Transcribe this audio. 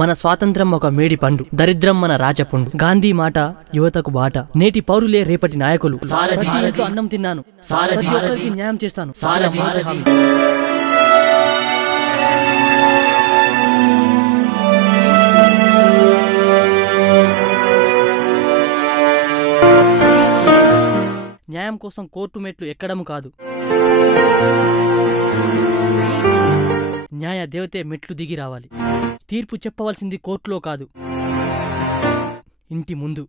మన స్వాతంత్రం ఒక మేడి పండు, దరిద్రం మన రాచపుండు. గాంధీ మాట యువతకు బాట, నేటి పౌరులే రేపటి నాయకులు. అన్నం తిన్నాను, ప్రతి ఒక్కరికి న్యాయం చేస్తాను. న్యాయం కోసం కోర్టు మెట్లు ఎక్కడము కాదు, న్యాయ దేవతే మెట్లు దిగి రావాలి. తీర్పు చెప్పవలసింది కోర్టులో కాదు, ఇంటి ముందు.